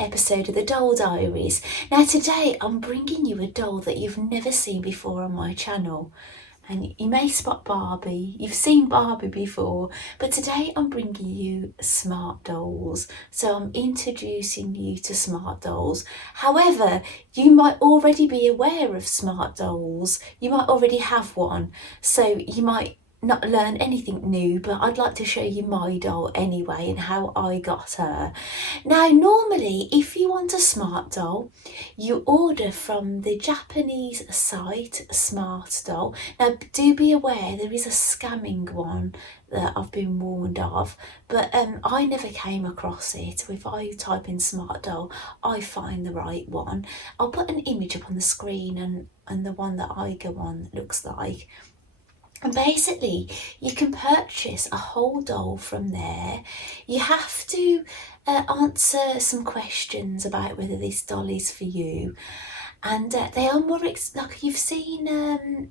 episode of the Doll Diaries. Now today I'm bringing you a doll that you've never seen before on my channel. And you may spot Barbie, you've seen Barbie before, but today I'm bringing you smart dolls. So I'm introducing you to smart dolls. However, you might already be aware of smart dolls. You might already have one, so you might not learn anything new, but I'd like to show you my doll anyway and how I got her. Now normally if you want a smart doll, you order from the Japanese site Smart Doll. Now do be aware there is a scamming one that I've been warned of, but I never came across it. If I type in smart doll, I find the right one. I'll put an image up on the screen and the one that I go on looks like. And basically you can purchase a whole doll from there. You have to answer some questions about whether this doll is for you, and they are more like you've seen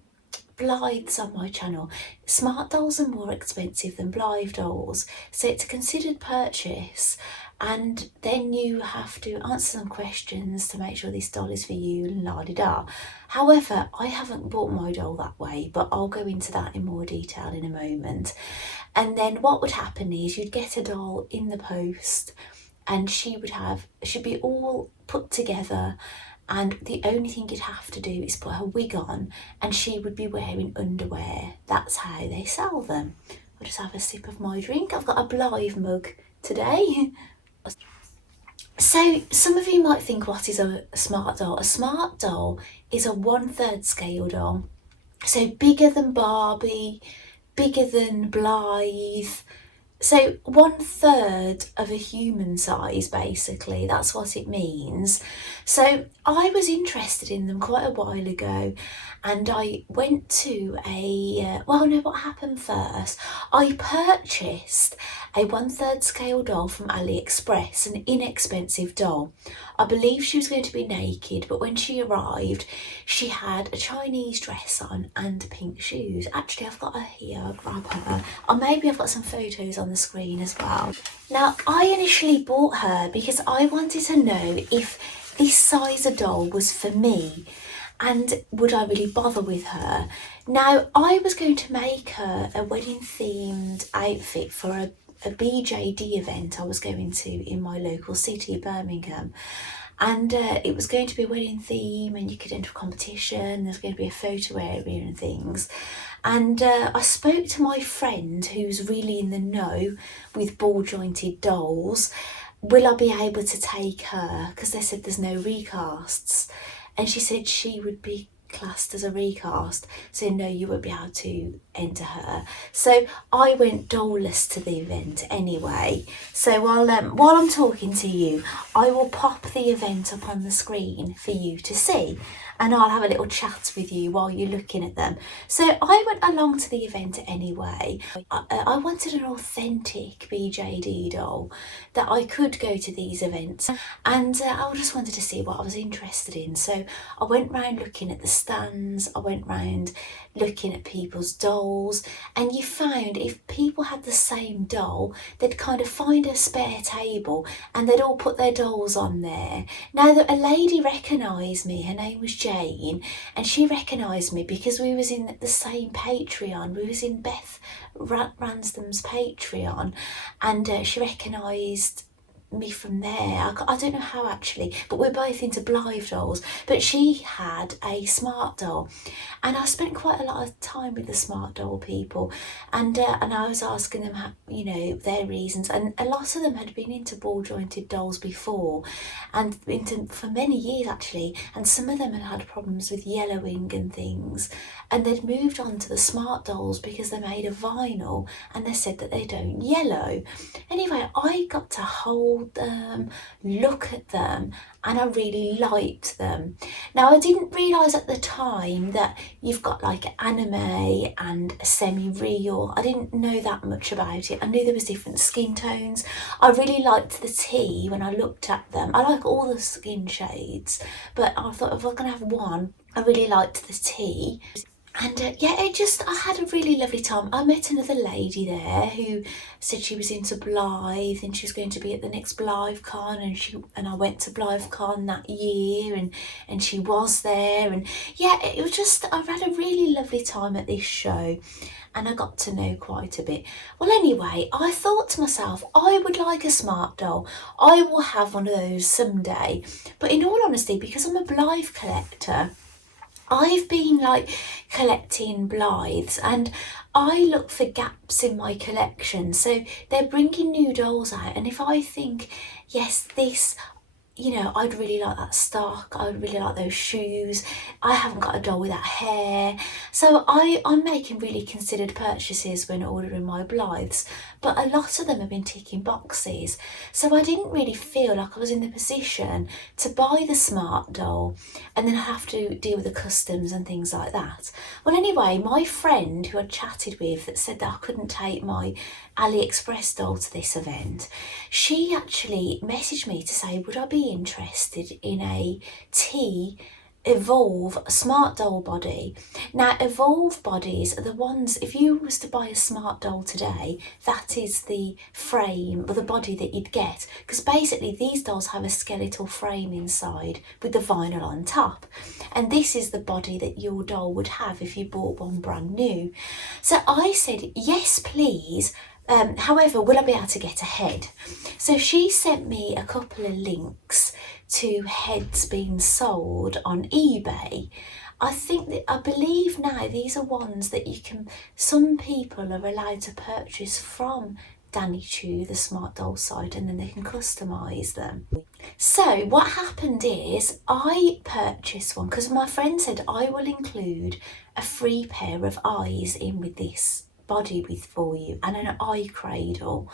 Blythes on my channel. Smart dolls are more expensive than Blythe dolls, so it's a considered purchase, and then you have to answer some questions to make sure this doll is for you, la-di-da. However, I haven't bought my doll that way, but I'll go into that in more detail in a moment. And then what would happen is you'd get a doll in the post and she'd be all put together, and the only thing you'd have to do is put her wig on and she would be wearing underwear. That's how they sell them. I'll just have a sip of my drink. I've got a Blythe mug today. So some of you might think, what is a smart doll? A smart doll is a 1/3 scale doll. So bigger than Barbie, bigger than Blythe. So 1/3 of a human size, basically, that's what it means. So I was interested in them quite a while ago, and I went to what happened first? I purchased a 1/3 scale doll from AliExpress, an inexpensive doll. I believe she was going to be naked, but when she arrived, she had a Chinese dress on and pink shoes. Actually, I've got her here, I'll grab her. Or maybe I've got some photos on the screen as well. Now, I initially bought her because I wanted to know if this size of doll was for me and would I really bother with her. Now, I was going to make her a wedding themed outfit for a BJD event I was going to in my local city, Birmingham. And it was going to be a wedding theme, and you could enter a competition. There's going to be a photo area and things. And I spoke to my friend who's really in the know with ball jointed dolls. Will I be able to take her? Because they said there's no recasts. And she said she would be classed as a recast, so no, you won't be able to enter her. So I went dollless to the event anyway. So while I'm talking to you, I will pop the event up on the screen for you to see, and I'll have a little chat with you while you're looking at them. So I went along to the event anyway. I wanted an authentic BJD doll that I could go to these events, and I just wanted to see what I was interested in. So I went round looking at the stands, I went round looking at people's dolls, and you found if people had the same doll, they'd kind of find a spare table and they'd all put their dolls on there. Now, a lady recognised me, her name was Jane, and she recognised me because we was in the same Patreon. We was in Beth Ransdom's Patreon, and she recognised me from there. I don't know how actually, but we're both into Blythe dolls. But she had a smart doll, and I spent quite a lot of time with the smart doll people, and I was asking them how, their reasons, and a lot of them had been into ball jointed dolls before, and for many years actually, and some of them had problems with yellowing and things, and they'd moved on to the smart dolls because they made of vinyl and they said that they don't yellow. Anyway, I got to hold them, look at them, and I really liked them. Now, I didn't realise at the time that you've got like anime and semi-real. I didn't know that much about it. I knew there was different skin tones. I really liked the tea when I looked at them. I like all the skin shades, but I thought if I was going to have one, I really liked the tea. And yeah, I had a really lovely time. I met another lady there who said she was into Blythe and she was going to be at the next BlytheCon, and I went to BlytheCon that year, and she was there, and yeah, it was just, I've had a really lovely time at this show, and I got to know quite a bit. Well, anyway, I thought to myself, I would like a smart doll. I will have one of those someday. But in all honesty, because I'm a Blythe collector, I've been like collecting Blythes, and I look for gaps in my collection. So they're bringing new dolls out, and if I think, yes, this, I'd really like that stock, I'd really like those shoes, I haven't got a doll with that hair. So I'm making really considered purchases when ordering my Blythes, but a lot of them have been ticking boxes. So I didn't really feel like I was in the position to buy the smart doll and then have to deal with the customs and things like that. Well, anyway, my friend who I chatted with that said that I couldn't take my AliExpress doll to this event, she actually messaged me to say, would I be interested in a Evolve smart doll body. Now, Evolve bodies are the ones, if you was to buy a smart doll today, that is the frame or the body that you'd get, because basically these dolls have a skeletal frame inside with the vinyl on top, and this is the body that your doll would have if you bought one brand new. So I said, yes please. However, will I be able to get a head? So she sent me a couple of links to heads being sold on eBay. I believe now these are ones that some people are allowed to purchase from Danny Chu, the smart doll site, and then they can customise them. So what happened is I purchased one because my friend said I will include a free pair of eyes in with this body with for you, and an eye cradle.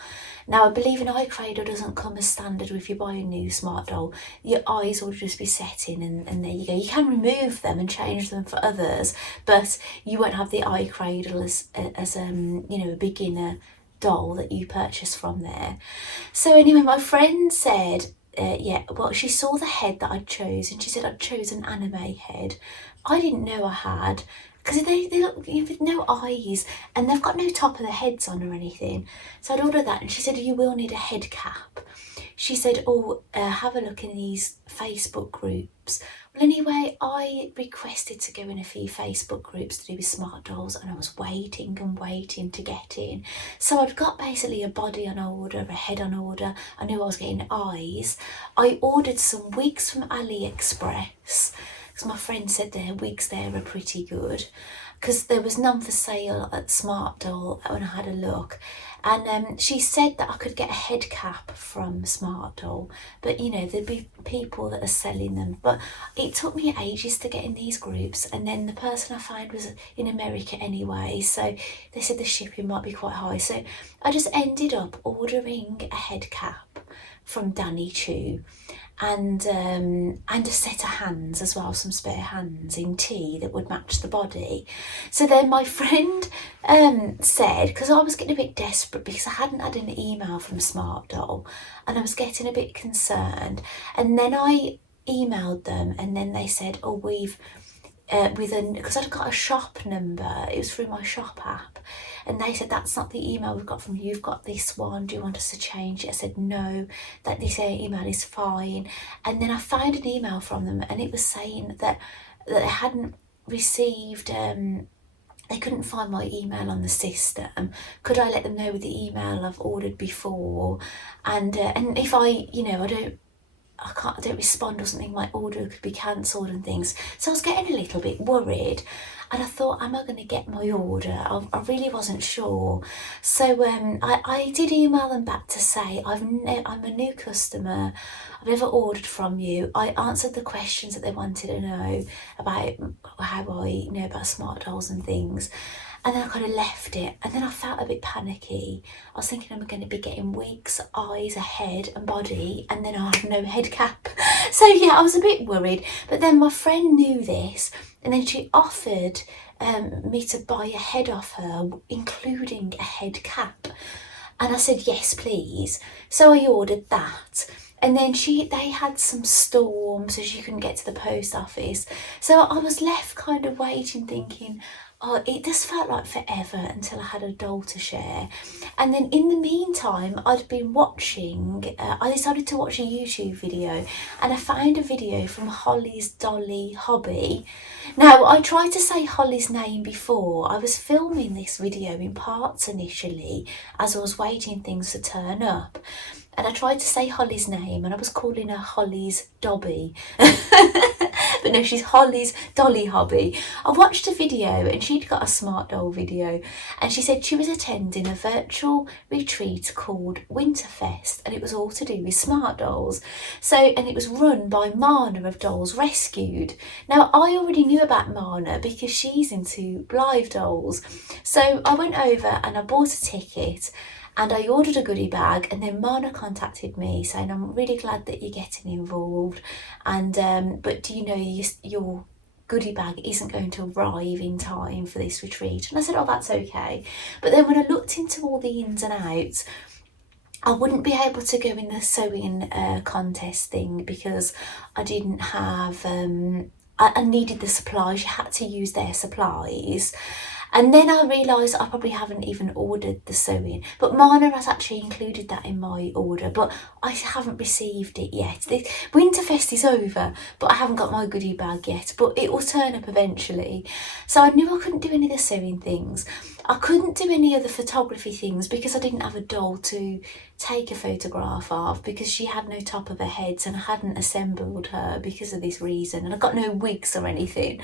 Now I believe an eye cradle doesn't come as standard if you buy a new smart doll. Your eyes will just be set in, and there you go. You can remove them and change them for others, but you won't have the eye cradle as a beginner doll that you purchase from there. So anyway, my friend said she saw the head that I'd chosen. She said I'd chosen an anime head. I didn't know I had, because they look with no eyes and they've got no top of the heads on or anything. So I'd ordered that, and she said, you will need a head cap. She said, have a look in these Facebook groups. Well, anyway, I requested to go in a few Facebook groups to do with smart dolls, and I was waiting and waiting to get in. So I'd got basically a body on order, a head on order. I knew I was getting eyes. I ordered some wigs from AliExpress, because my friend said their wigs there are pretty good, because there was none for sale at Smart Doll when I had a look. And she said that I could get a head cap from Smart Doll, but there'd be people that are selling them. But it took me ages to get in these groups, and then the person I found was in America anyway, so they said the shipping might be quite high. So I just ended up ordering a head cap from Danny Chu, and a set of hands as well, some spare hands in tea that would match the body. So then my friend said, because I was getting a bit desperate because I hadn't had an email from Smart Doll and I was getting a bit concerned, and then I emailed them, and then they said, because I'd got a shop number, it was through my shop app, and they said, that's not the email we've got from you, you've got this one, do you want us to change it? I said no, that this email is fine. And then I found an email from them, and it was saying that they hadn't received, they couldn't find my email on the system. Could I let them know with the email I've ordered before, and if I don't respond or something, my order could be cancelled and things. So I was getting a little bit worried, and I thought, am I going to get my order? I really wasn't sure. So I did email them back to say, I'm a new customer, I've never ordered from you. I answered the questions that they wanted to know about how I know about smart dolls and things. And then I kind of left it, and then I felt a bit panicky. I was thinking, I'm going to be getting wigs, eyes, a head and body, and then I have no head cap. So yeah, I was a bit worried. But then my friend knew this, and then she offered me to buy a head off her, including a head cap. And I said, yes, please. So I ordered that. And then they had some storm, so she couldn't get to the post office. So I was left kind of waiting, thinking, oh, it just felt like forever until I had a doll to share. And then in the meantime, I'd been watching, I decided to watch a YouTube video, and I found a video from Holly's Dolly Hobby. Now, I tried to say Holly's name before. I was filming this video in parts initially as I was waiting things to turn up. And I tried to say Holly's name, and I was calling her Holly's Dobby. But no, she's Holly's Dolly Hobby. I watched a video, and she'd got a smart doll video, and she said she was attending a virtual retreat called Winterfest, and it was all to do with smart dolls. So, and it was run by Mana of Dolls Rescued. Now, I already knew about Mana because she's into Blythe dolls. So I went over and I bought a ticket, and I ordered a goodie bag, and then Mana contacted me saying, I'm really glad that you're getting involved, and but do you know your goodie bag isn't going to arrive in time for this retreat? And I said, oh, that's okay. But then when I looked into all the ins and outs, I wouldn't be able to go in the sewing contest thing because I didn't have, I needed the supplies. You had to use their supplies. And then I realised I probably haven't even ordered the sewing. But Mana has actually included that in my order, but I haven't received it yet. The Winterfest is over, but I haven't got my goodie bag yet, but it will turn up eventually. So I knew I couldn't do any of the sewing things. I couldn't do any of the photography things because I didn't have a doll to take a photograph of, because she had no top of her head and I hadn't assembled her because of this reason, and I got no wigs or anything.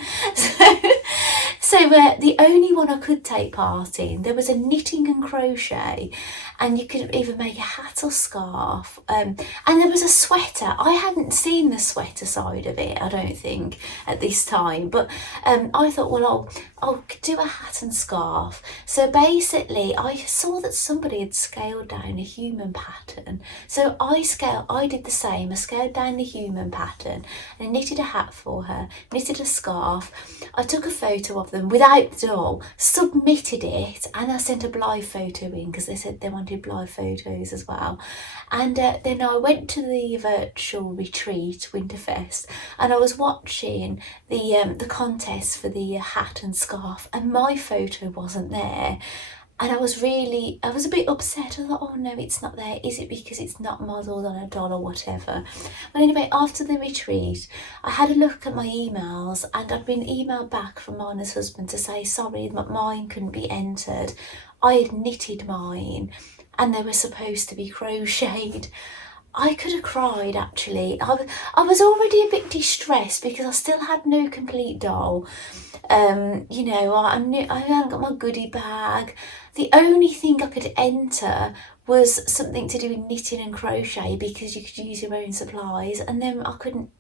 So the only one I could take part in, there was a knitting and crochet, and you could either make a hat or scarf, and there was a sweater. I hadn't seen the sweater side of it, I don't think, at this time, but I thought, well, I'll do a hat and scarf. So basically I saw that somebody had scaled down a human pattern, so I did the same. I scaled down the human pattern and I knitted a hat for her, knitted a scarf. I took a photo of them without the doll, submitted it, and I sent a Blythe photo in because they said they wanted Blythe photos as well. And then I went to the virtual retreat, Winterfest, and I was watching the contest for the hat and scarf, and my photo wasn't there. And I was a bit upset. I thought, oh no, it's not there. Is it because it's not modelled on a doll or whatever? But anyway, after the retreat, I had a look at my emails, and I'd been emailed back from Mana's husband to say, sorry, mine couldn't be entered. I had knitted mine, and they were supposed to be crocheted. I could have cried, actually. I was already a bit distressed because I still had no complete doll. You know, I hadn't got my goodie bag. The only thing I could enter was something to do with knitting and crochet because you could use your own supplies, and then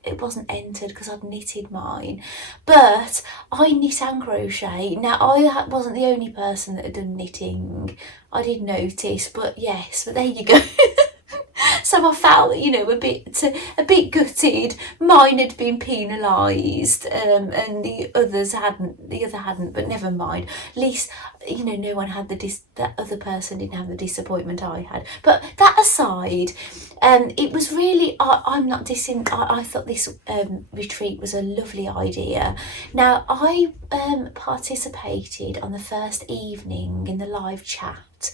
it wasn't entered because I'd knitted mine. But I knit and crochet. Now, I wasn't the only person that had done knitting. I did notice, but yes, but there you go. So I felt, you know, a bit gutted. Mine had been penalised, and the other hadn't, but never mind. At least, you know, no one had that other person didn't have the disappointment I had. But that aside, it was really, I'm not dissing, I thought this retreat was a lovely idea. Now, I participated on the first evening in the live chat.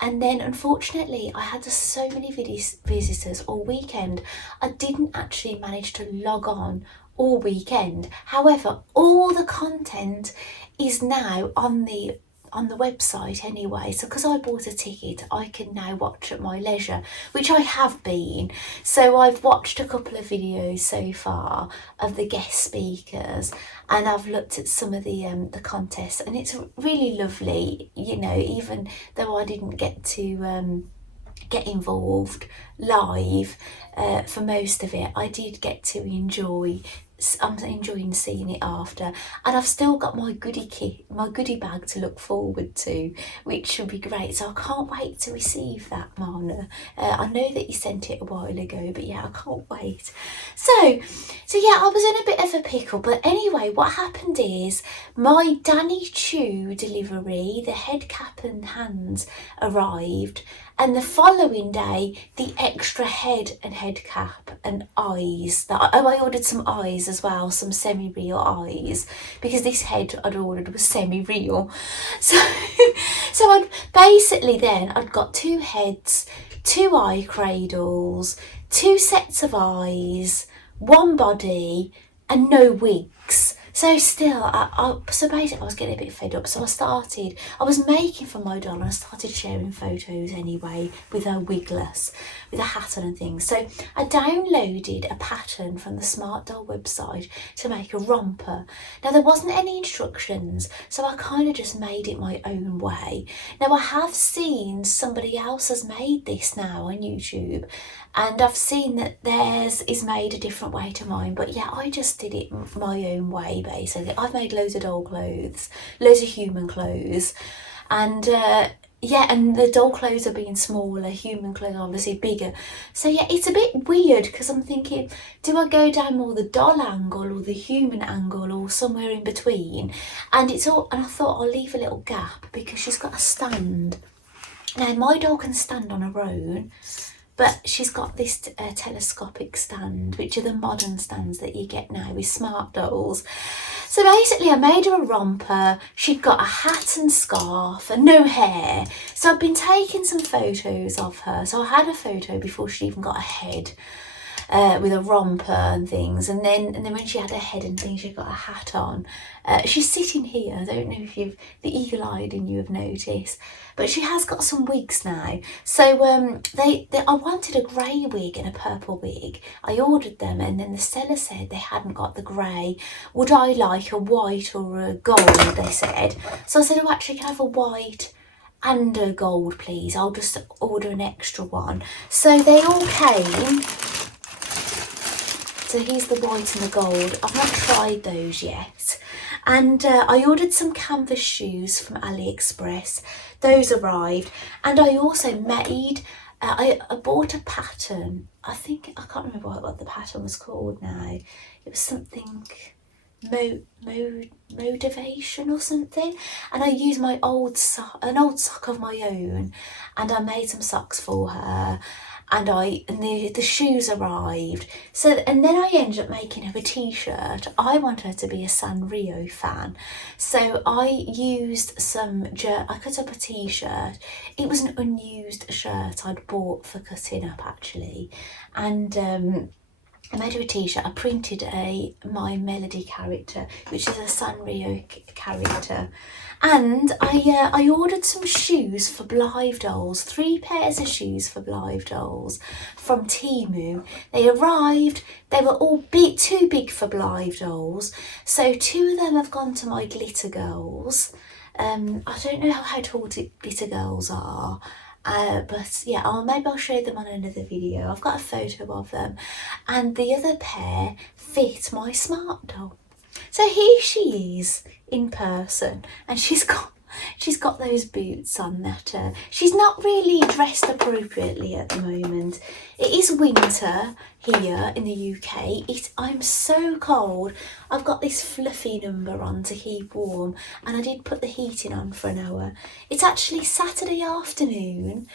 And then, unfortunately, I had so many visitors all weekend, I didn't actually manage to log on all weekend. However, all the content is now on the website anyway. So because I bought a ticket, I can now watch at my leisure, which I have been. So I've watched a couple of videos so far of the guest speakers, and I've looked at some of the contests, and it's really lovely, you know, even though I didn't get to get involved live for most of it, I did get to enjoy. I'm enjoying seeing it after, and I've still got my goodie bag to look forward to, which should be great. So I can't wait to receive that, Mana. I know that you sent it a while ago, but yeah, I can't wait. So yeah, I was in a bit of a pickle, but anyway, what happened is my Danny Chew delivery, the head cap and hands arrived, and the following day, the extra head and head cap and eyes. I ordered some eyes as well, some semi-real eyes, because this head I'd ordered was semi-real. So I'd basically then I'd got 2 heads, 2 eye cradles, 2 sets of eyes, 1 body, and no wigs. So still, so basically I was getting a bit fed up. So I was making for my doll, and I started sharing photos anyway with her wigless, with a hat on and things. So I downloaded a pattern from the Smart Doll website to make a romper. Now there wasn't any instructions, so I kind of just made it my own way. Now I have seen somebody else has made this now on YouTube, and I've seen that theirs is made a different way to mine, but yeah, I just did it my own way basically. I've made loads of doll clothes, loads of human clothes, and yeah, and the doll clothes are being smaller, human clothes are obviously bigger. So yeah, it's a bit weird because I'm thinking, do I go down more the doll angle or the human angle or somewhere in between? And I thought I'll leave a little gap because she's got a stand. Now my doll can stand on her own, but she's got this telescopic stand, which are the modern stands that you get now with smart dolls. So basically I made her a romper. She'd got a hat and scarf and no hair. So I've been taking some photos of her. So I had a photo before she even got a head, with a romper and things, and then when she had her head and things, she got a hat on. She's sitting here. I don't know if the eagle-eyed in you have noticed, but she has got some wigs now. So I wanted a grey wig and a purple wig. I ordered them, and then the seller said they hadn't got the grey. Would I like a white or a gold, they said. So I said, oh, actually, can I have a white and a gold, please? I'll just order an extra one. So they all came. So here's the white and the gold. I've not tried those yet. And I ordered some canvas shoes from AliExpress. Those arrived. And I also made, I bought a pattern. I can't remember what the pattern was called now. It was something, motivation or something. And I used my an old sock of my own. And I made some socks for her. And the shoes arrived. So, and then I ended up making her a t-shirt. I want her to be a Sanrio fan. So I used I cut up a t-shirt. It was an unused shirt I'd bought for cutting up actually. And I made her a t-shirt. I printed my Melody character, which is a Sanrio character. And I ordered some shoes for Blythe dolls, 3 pairs of shoes for Blythe dolls from Temu. They arrived, they were all too big for Blythe dolls. So 2 of them have gone to my glitter girls. I don't know how tall glitter girls are. But yeah, maybe I'll show them on another video. I've got a photo of them. And the other pair fit my smart doll. So here she is in person, and she's got those boots on that she's not really dressed appropriately at the moment. It is winter here in the UK. I'm so cold. I've got this fluffy number on to keep warm, and I did put the heating on for an hour. It's actually Saturday afternoon.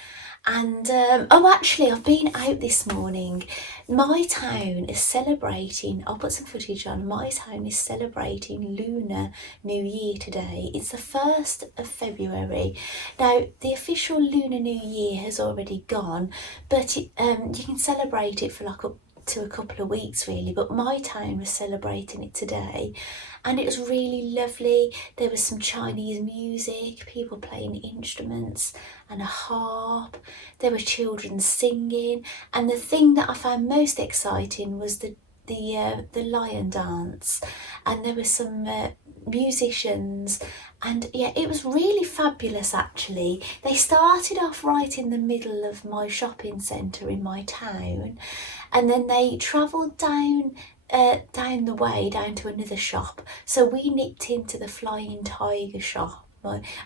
And actually I've been out this morning. My town is celebrating, I'll put some footage on, my town is celebrating Lunar New Year today. It's the 1st of February. Now the official Lunar New Year has already gone, but you can celebrate it for like up to a couple of weeks really, but my town was celebrating it today, and it was really lovely. There was some Chinese music, people playing instruments and a harp. There were children singing, and the thing that I found most exciting was the lion dance, and there were some musicians, and yeah, it was really fabulous actually. They started off right in the middle of my shopping centre in my town, and then they travelled down the way down to another shop. So we nipped into the Flying Tiger shop.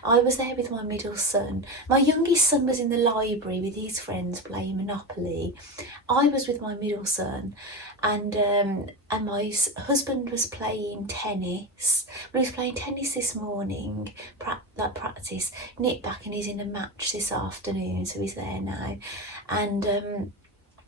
I was there with my middle son. My youngest son was in the library with his friends playing Monopoly. I was with my middle son, and my husband was playing tennis. Well, he was playing tennis this morning, practice. Nipped back, and he's in a match this afternoon, so he's there now. And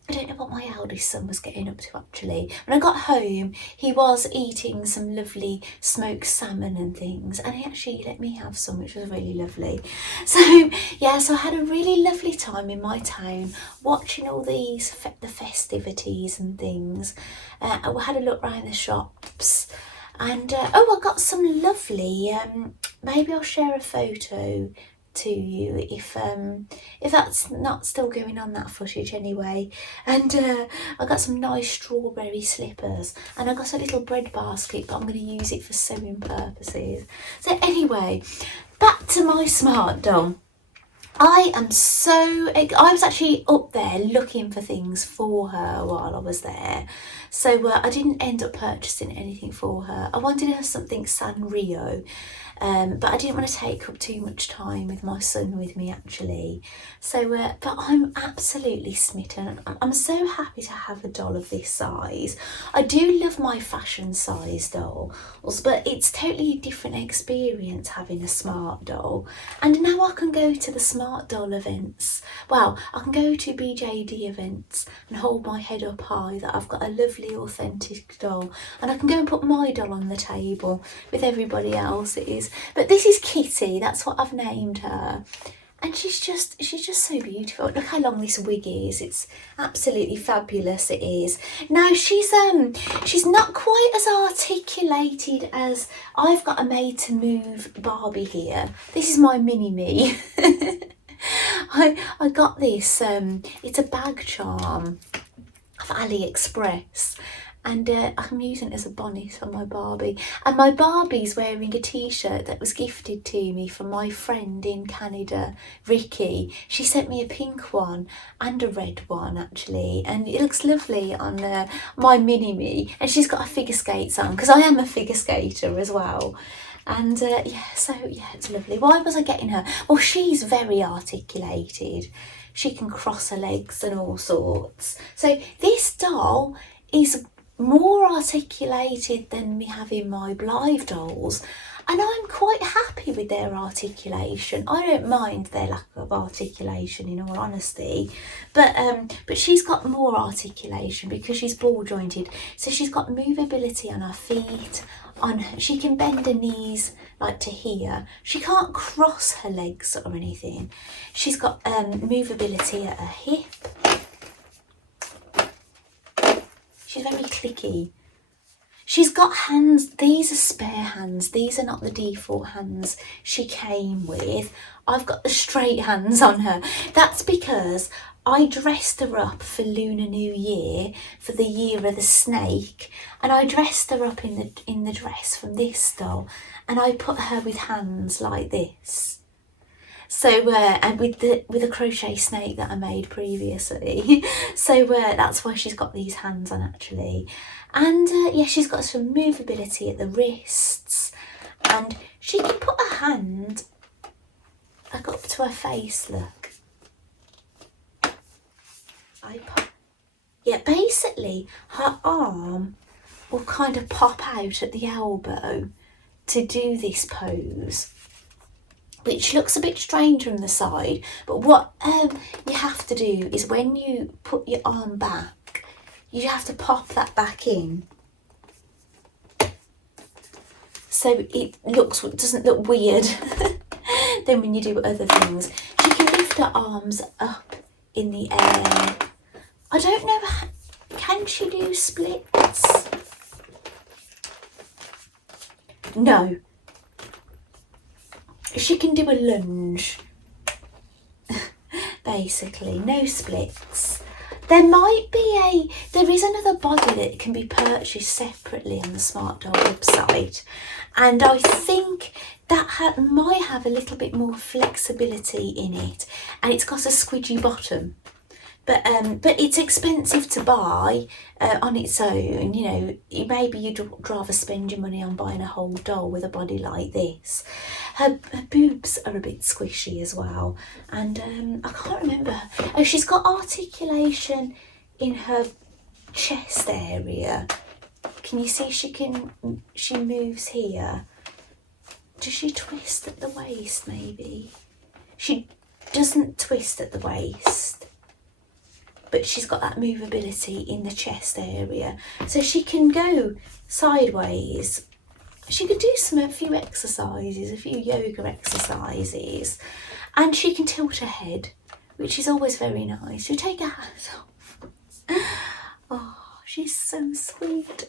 I don't know what my eldest son was getting up to actually. When I got home, he was eating some lovely smoked salmon and things, and he actually let me have some, which was really lovely. So yeah, so I had a really lovely time in my town watching all these the festivities and things. I had a look around the shops, and oh, I got some lovely. Maybe I'll share a photo to you if that's not still going on, that footage anyway. And I got some nice strawberry slippers, and I got a little bread basket, but I'm going to use it for sewing purposes. So anyway, back to my smart doll. I was actually up there looking for things for her while I was there. So I didn't end up purchasing anything for her. I wanted her something Sanrio, but I didn't want to take up too much time with my son with me actually. So, but I'm absolutely smitten. I'm so happy to have a doll of this size. I do love my fashion size dolls, but it's totally a different experience having a smart doll. And now I can go to the smart doll events. Well, I can go to BJD events and hold my head up high that I've got a lovely authentic doll, and I can go and put my doll on the table with everybody else's. But this is Kitty, that's what I've named her. And she's just so beautiful. Look how long this wig is. It's absolutely fabulous, it is. Now she's not quite as articulated as I've got a made to move Barbie here. This is my mini me. I got this, it's a bag charm of AliExpress, and I'm using it as a bonnet on my Barbie. And my Barbie's wearing a t-shirt that was gifted to me from my friend in Canada, Ricky. She sent me a pink one and a red one actually, and it looks lovely on my mini me. And she's got her figure skates on, because I am a figure skater as well. And yeah, so yeah, it's lovely. Why was I getting her? Well, she's very articulated. She can cross her legs and all sorts. So this doll is more articulated than we have in my Blythe dolls, and I'm quite happy with their articulation. I don't mind their lack of articulation, in all honesty, but she's got more articulation because she's ball jointed, so she's got movability on her feet. She can bend her knees like to here. She can't cross her legs or anything. She's got movability at her hip. She's very clicky. She's got hands. These are spare hands. These are not the default hands she came with. I've got the straight hands on her. That's because I dressed her up for Lunar New Year, for the year of the snake, and I dressed her up in the dress from this doll, and I put her with hands like this. So and with a crochet snake that I made previously. So that's why she's got these hands on actually. And yeah, she's got some movability at the wrists, and she can put her hand like up to her face, look. Yeah, basically her arm will kind of pop out at the elbow to do this pose, which looks a bit strange from the side, but what you have to do is when you put your arm back, you have to pop that back in, so it doesn't look weird then when you do other things. She can lift her arms up in the air. I don't know, can she do splits? No. She can do a lunge, basically, no splits. There is another body that can be purchased separately on the Smart Doll website, and I think that might have a little bit more flexibility in it, and it's got a squidgy bottom. But it's expensive to buy on its own. You know, maybe you'd rather spend your money on buying a whole doll with a body like this. Her boobs are a bit squishy as well, and I can't remember. Oh, she's got articulation in her chest area. Can you see she moves here? Does she twist at the waist maybe? She doesn't twist at the waist. but she's got that movability in the chest area. So she can go sideways. She could do a few exercises, a few yoga exercises, and she can tilt her head, which is always very nice. She'll take her hat off. Oh, she's so sweet.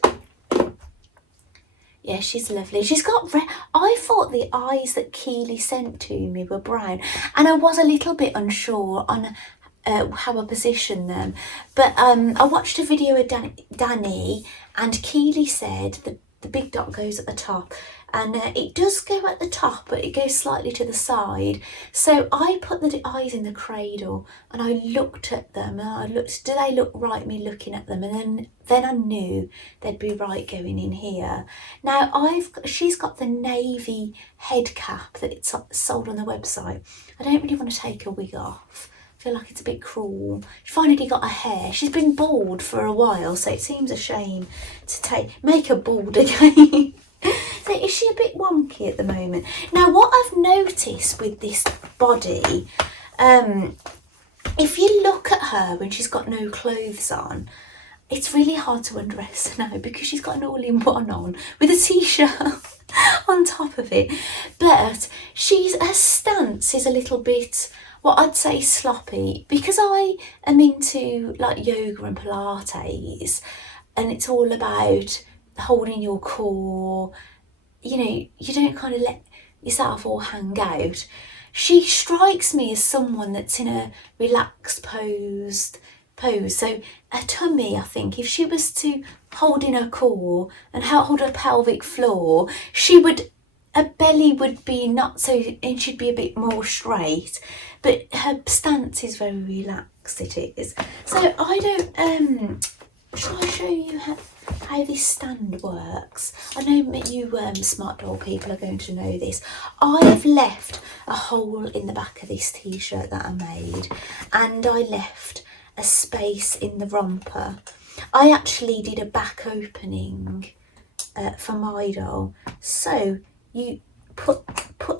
Yeah, she's lovely. She's got I thought the eyes that Keely sent to me were brown, and I was a little bit unsure on how I position them. But I watched a video of Danny, and Keely said that the big dot goes at the top, and it does go at the top, but it goes slightly to the side. So I put the eyes in the cradle, and I looked at them, and I looked, do they look right, me looking at them? And then I knew they'd be right going in here. Now she's got the navy head cap that it's sold on the website. I don't really want to take her wig off. I feel like it's a bit cruel. She finally got her hair. She's been bald for a while, so it seems a shame to make her bald again. So is she a bit wonky at the moment? Now, what I've noticed with this body, if you look at her when she's got no clothes on, it's really hard to undress her now because she's got an all-in-one on with a t-shirt on top of it. But her stance is a little bit, what I'd say, sloppy, because I am into like yoga and Pilates, and it's all about holding your core. You know, you don't kind of let yourself all hang out. She strikes me as someone that's in a relaxed pose. So her tummy, I think, if she was to hold in her core and hold her pelvic floor, her belly would be not so, and she'd be a bit more straight, but her stance is very relaxed, it is. So I don't, shall I show you how this stand works? I know you smart doll people are going to know this. I have left a hole in the back of this t-shirt that I made, and I left a space in the romper. I actually did a back opening for my doll. So you put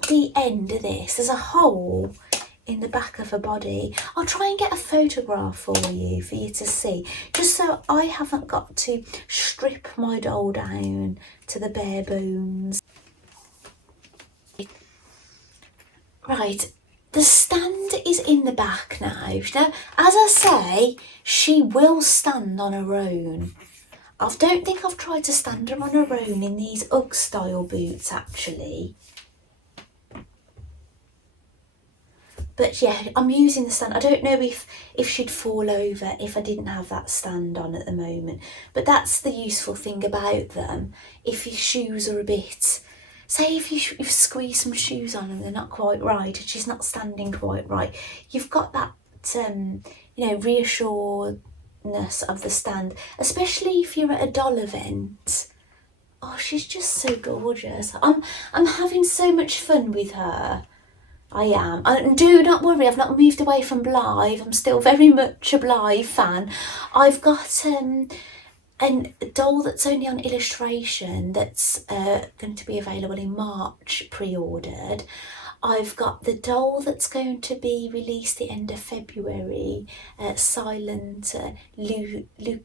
the end of this, there's a hole in the back of her body. I'll try and get a photograph for you to see, just so I haven't got to strip my doll down to the bare bones. Right, the stand is in the back now. Now, as I say, she will stand on her own. I don't think I've tried to stand her on her own in these Ugg style boots, actually. But yeah, I'm using the stand. I don't know if she'd fall over if I didn't have that stand on at the moment. But that's the useful thing about them. If your shoes are a bit... Say if you squeeze some shoes on and they're not quite right, and she's not standing quite right, you've got that, reassuredness of the stand, especially if you're at a doll event. Oh, she's just so gorgeous. I'm having so much fun with her. I am. And do not worry, I've not moved away from Blythe. I'm still very much a Blythe fan. I've got a doll that's only on illustration that's going to be available in March, pre-ordered. I've got the doll that's going to be released the end of February, Silent Lucreta,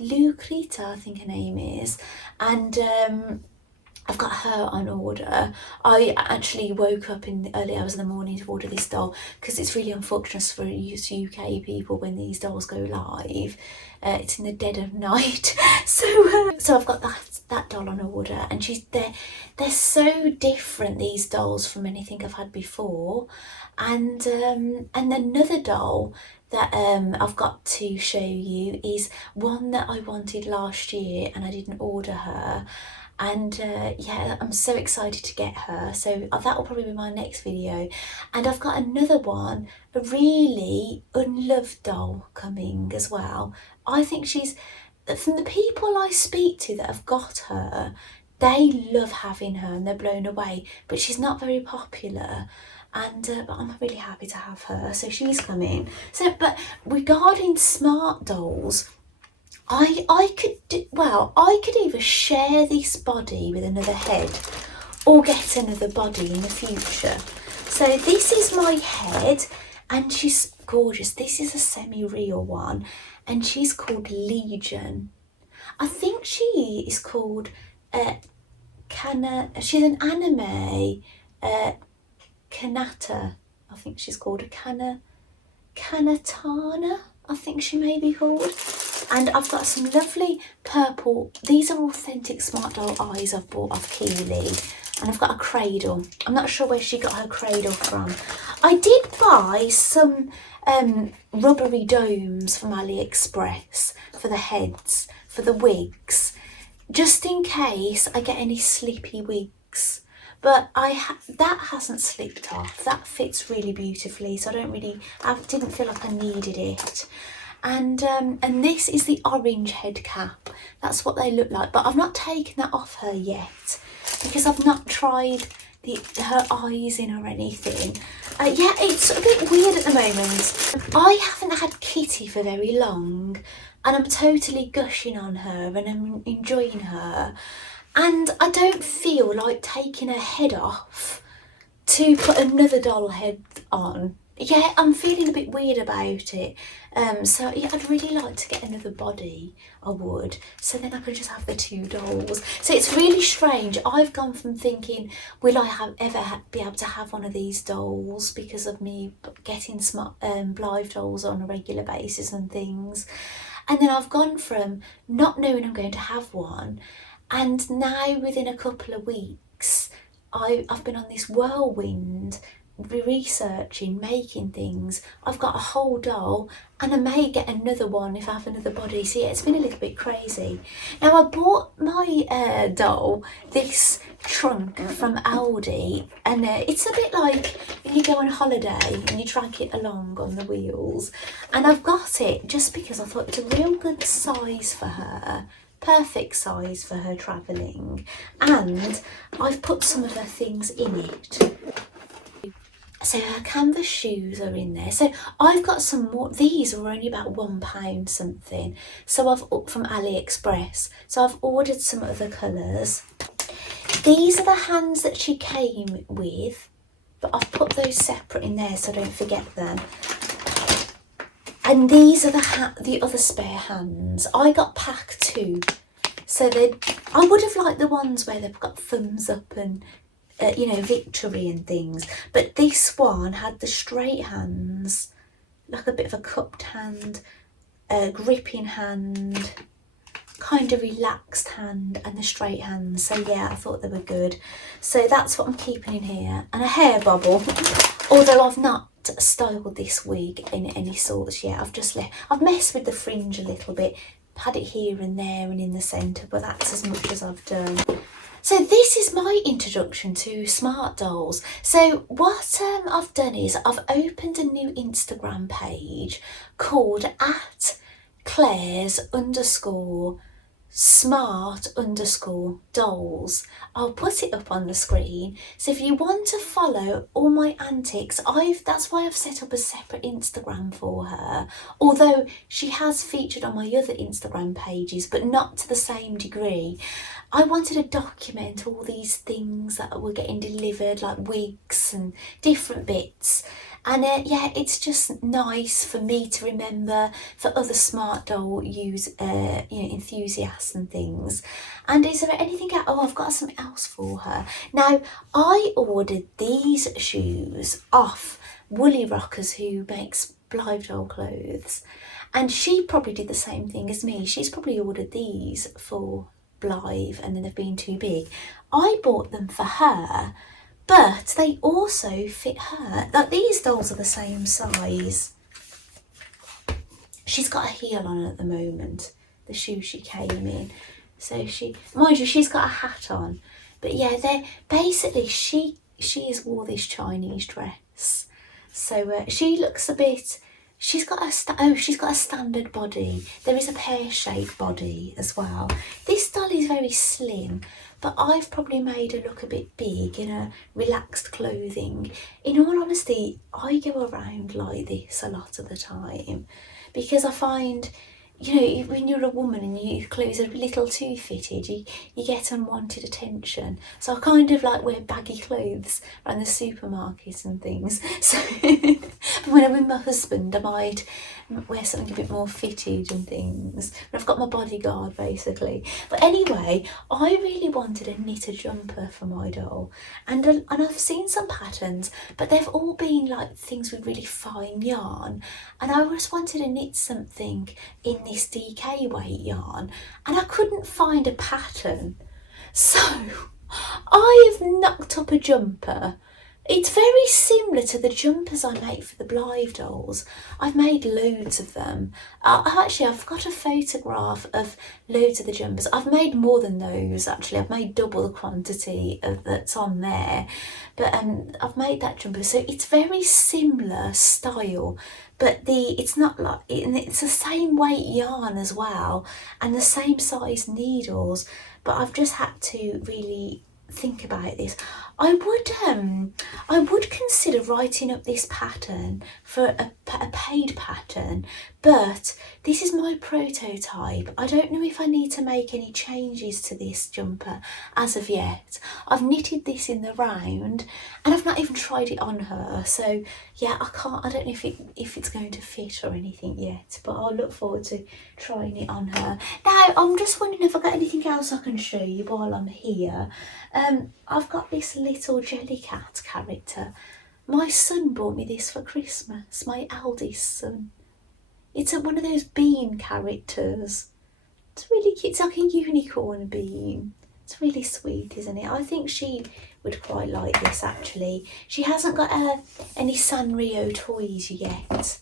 I think her name is, and I've got her on order. I actually woke up in the early hours of the morning to order this doll because it's really unfortunate for UK people when these dolls go live. It's in the dead of night. So I've got that doll on order, and they're so different, these dolls, from anything I've had before. And another doll that I've got to show you is one that I wanted last year and I didn't order her. And yeah, I'm so excited to get her, so that will probably be my next video. And I've got another one, a really unloved doll, coming as well. I think from the people I speak to that have got her, they love having her and they're blown away, but she's not very popular. And but I'm really happy to have her, so she's coming. But regarding smart dolls, I could either share this body with another head or get another body in the future. So this is my head, and she's gorgeous. This is a semi-real one, and she's called Legion. I think she is called she's an anime Kanata. I think she's called a Kanatana, I think she may be called. And I've got some lovely purple, these are authentic Smart Doll eyes I've bought off Keeley. And I've got a cradle. I'm not sure where she got her cradle from. I did buy some rubbery domes from AliExpress for the heads, for the wigs, just in case I get any slippy wigs. But that hasn't slipped off. That fits really beautifully, so I didn't feel like I needed it. And this is the orange head cap. That's what they look like, but I've not taken that off her yet because I've not tried her eyes in or anything. Yeah, it's a bit weird at the moment. I haven't had Kitty for very long, and I'm totally gushing on her and I'm enjoying her. And I don't feel like taking her head off to put another doll head on. Yeah, I'm feeling a bit weird about it. So yeah, I'd really like to get another body, I would. So then I could just have the two dolls. So it's really strange. I've gone from thinking, will I ever be able to have one of these dolls because of me getting Blythe dolls on a regular basis and things. And then I've gone from not knowing I'm going to have one, and now within a couple of weeks, I've been on this whirlwind, researching, making things. I've got a whole doll, and I may get another one if I have another body. So yeah, it's been a little bit crazy. Now I bought my doll this trunk from Aldi, and it's a bit like when you go on holiday and you drag it along on the wheels. And I've got it just because I thought it's a real good size for her. Perfect size for her travelling, and I've put some of her things in it. So her canvas shoes are in there. So I've got some more. These are only about £1 something. So I've from AliExpress. So I've ordered some other colours. These are the hands that she came with, but I've put those separate in there so I don't forget them. And these are the other spare hands. I got pack 2. So I would have liked the ones where they've got thumbs up and, you know, victory and things. But this one had the straight hands, like a bit of a cupped hand, gripping hand, kind of relaxed hand, and the straight hands. So yeah, I thought they were good. So that's what I'm keeping in here. And a hair bobble, although I've not styled this wig in any sorts yet. I've messed with the fringe a little bit, had it here and there and in the centre, but that's as much as I've done. So this is my introduction to Smart Dolls. So what I've done is I've opened a new Instagram page called @Claire's_smart_dolls. I'll put it up on the screen. So if you want to follow all my antics, that's why I've set up a separate Instagram for her. Although she has featured on my other Instagram pages, but not to the same degree. I wanted to document all these things that were getting delivered, like wigs and different bits. And yeah, it's just nice for me to remember, for other Smart Doll enthusiasts and things. And is there anything else? Oh, I've got something else for her. Now, I ordered these shoes off Woolly Rockers, who makes Blythe Doll clothes. And she probably did the same thing as me. She's probably ordered these for Blythe and then they've been too big. I bought them for her, but they also fit her. Like, these dolls are the same size. She's got a heel on at the moment, the shoe she came in. So mind you, she's got a hat on. But yeah, they're basically, she has wore this Chinese dress. So she looks a bit, she's got a standard body. There is a pear-shaped body as well. This doll is very slim, but I've probably made her look a bit big in a relaxed clothing. In all honesty, I go around like this a lot of the time because I find you know, when you're a woman and your clothes are a little too fitted, you get unwanted attention. So I kind of like wear baggy clothes around the supermarket and things. So but when I'm with my husband, I might wear something a bit more fitted and things. And I've got my bodyguard basically. But anyway, I really wanted a knitted jumper for my doll, and I've seen some patterns, but they've all been like things with really fine yarn, and I just wanted to knit something in this DK weight yarn, and I couldn't find a pattern. So I've knocked up a jumper. It's very similar to the jumpers I make for the Blythe dolls. I've made loads of them. Actually, I've got a photograph of loads of the jumpers. I've made more than those, actually. I've made double the quantity that's on there. But I've made that jumper. So it's very similar style, but it's not like, it's the same weight yarn as well, and the same size needles. But I've just had to really think about this. I would consider writing up this pattern for a paid pattern, but this is my prototype. I don't know if I need to make any changes to this jumper as of yet. I've knitted this in the round and I've not even tried it on her, so yeah, I don't know if it's going to fit or anything yet, but I'll look forward to trying it on her. Now, I'm just wondering if I've got anything else I can show you while I'm here. I've got this little Jellycat character. My son bought me this for Christmas, my eldest son. It's one of those bean characters. It's really cute. It's like a unicorn bean. It's really sweet, isn't it? I think she would quite like this, actually. She hasn't got any Sanrio toys yet.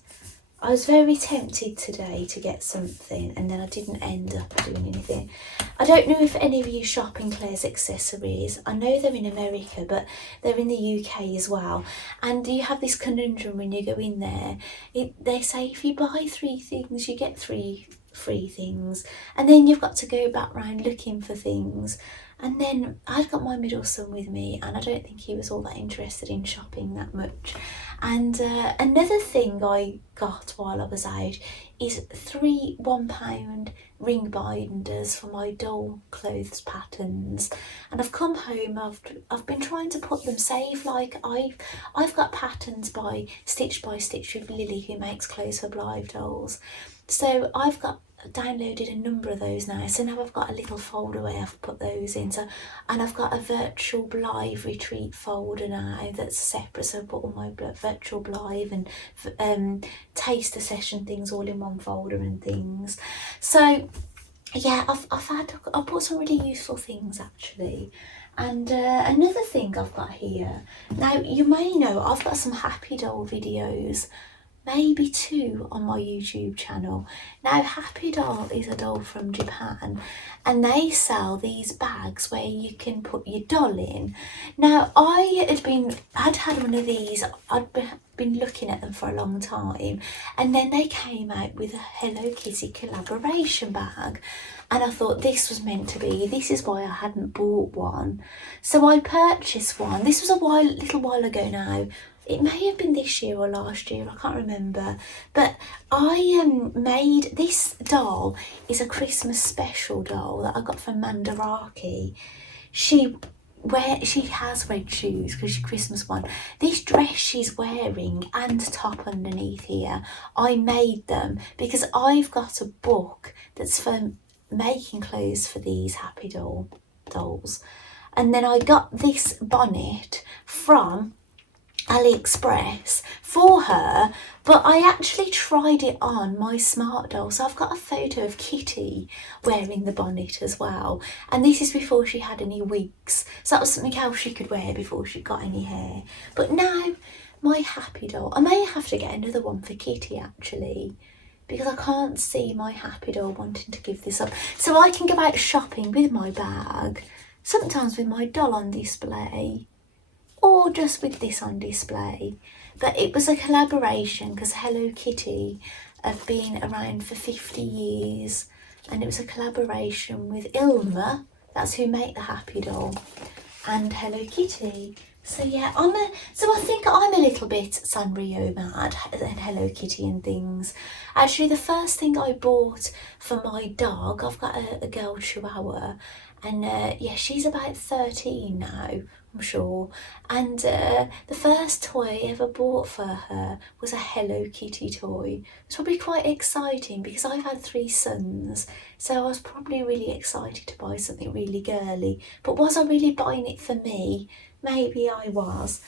I was very tempted today to get something, and then I didn't end up doing anything. I don't know if any of you shop in Claire's Accessories. I know they're in America, but they're in the UK as well. And you have this conundrum when you go in there. They say if you buy 3 things, you get 3 free things. And then you've got to go back round looking for things. And then I'd got my middle son with me, and I don't think he was all that interested in shopping that much. And another thing I got while I was out is 3 £1 ring binders for my doll clothes patterns. And I've come home, I've been trying to put them safe. Like I've got patterns by Stitch with Lily, who makes clothes for Blythe dolls. So I've got downloaded a number of those now, so now I've got a little folder where I've put those in. So, and I've got a virtual Blythe retreat folder now that's separate, so I put all my virtual Blythe and taster session things all in one folder and things. So yeah, I've put some really useful things actually. And another thing I've got here, now you may know I've got some Happy Doll videos, maybe 2 on my YouTube channel. Now, Happy Doll is a doll from Japan, and they sell these bags where you can put your doll in. Now, I'd had one of these. I'd been looking at them for a long time, and then they came out with a Hello Kitty collaboration bag, and I thought this was meant to be. This is why I hadn't bought one. So I purchased one. This was a little while ago now. It may have been this year or last year, I can't remember. But I made this doll. Is a Christmas special doll that I got from Mandaraki. She has red shoes because she's Christmas one. This dress she's wearing and top underneath here, I made them because I've got a book that's for making clothes for these Happy dolls. And then I got this bonnet from AliExpress for her, but I actually tried it on my smart doll. So I've got a photo of Kitty wearing the bonnet as well, and this is before she had any wigs, so that was something else she could wear before she got any hair. But now my Happy Doll, I may have to get another one for Kitty actually, because I can't see my Happy Doll wanting to give this up. So I can go out shopping with my bag, sometimes with my doll on display, or just with this on display. But it was a collaboration because Hello Kitty have been around for 50 years, and it was a collaboration with Ilma, that's who make the Happy Doll, and Hello Kitty. So yeah, so I think I'm a little bit Sanrio mad and Hello Kitty and things. Actually, the first thing I bought for my dog, I've got a girl Chihuahua, and yeah, she's about 13 now, I'm sure. And the first toy I ever bought for her was a Hello Kitty toy. It's probably quite exciting because I've had 3 sons, so I was probably really excited to buy something really girly. But was I really buying it for me? Maybe I was.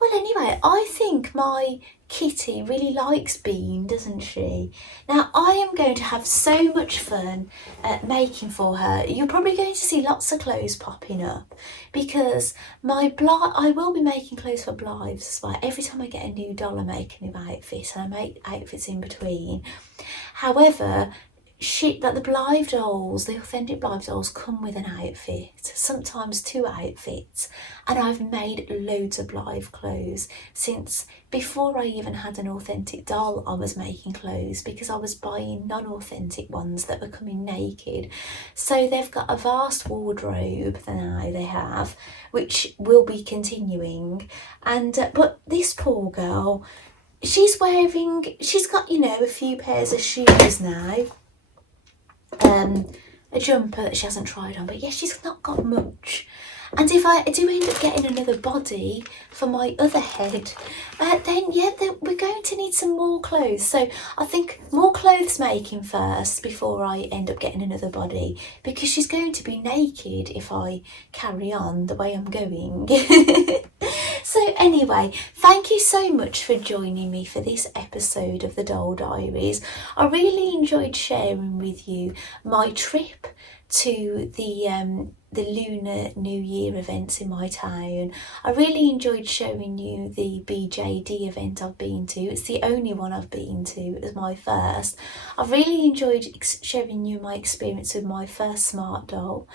Well, anyway, I think my kitty really likes Bean, doesn't she? Now, I am going to have so much fun making for her. You're probably going to see lots of clothes popping up because I will be making clothes for Blythes as well. Every time I get a new doll, I make a new outfit, and I make outfits in between. However, that the Blythe dolls, the authentic Blythe dolls, come with an outfit, sometimes 2 outfits, and I've made loads of Blythe clothes since before I even had an authentic doll. I was making clothes because I was buying non-authentic ones that were coming naked. So they've got a vast wardrobe now, they have, which will be continuing. And but this poor girl, she's got, you know, a few pairs of shoes now, a jumper that she hasn't tried on, but yeah, she's not got much. And if I do end up getting another body for my other head, then we're going to need some more clothes. So I think more clothes making first before I end up getting another body, because she's going to be naked if I carry on the way I'm going. So anyway, thank you so much for joining me for this episode of the Doll Diaries. I really enjoyed sharing with you my trip to the Lunar New Year events in my town. I really enjoyed showing you the BJD event I've been to. It's the only one I've been to. It was my first. I've really enjoyed showing you my experience with my first smart doll.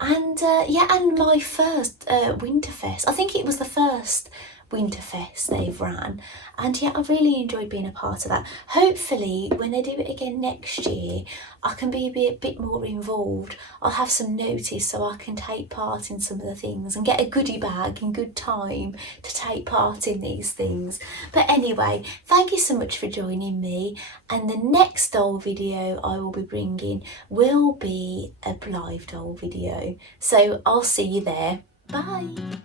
And yeah, and my first Winterfest. I think it was the first Winterfest they've ran, and yeah, I really enjoyed being a part of that. Hopefully when they do it again next year, I can be a bit more involved. I'll have some notice so I can take part in some of the things and get a goodie bag in good time to take part in these things. But anyway, thank you so much for joining me, and the next doll video I will be bringing will be a Blythe doll video, so I'll see you there. Bye.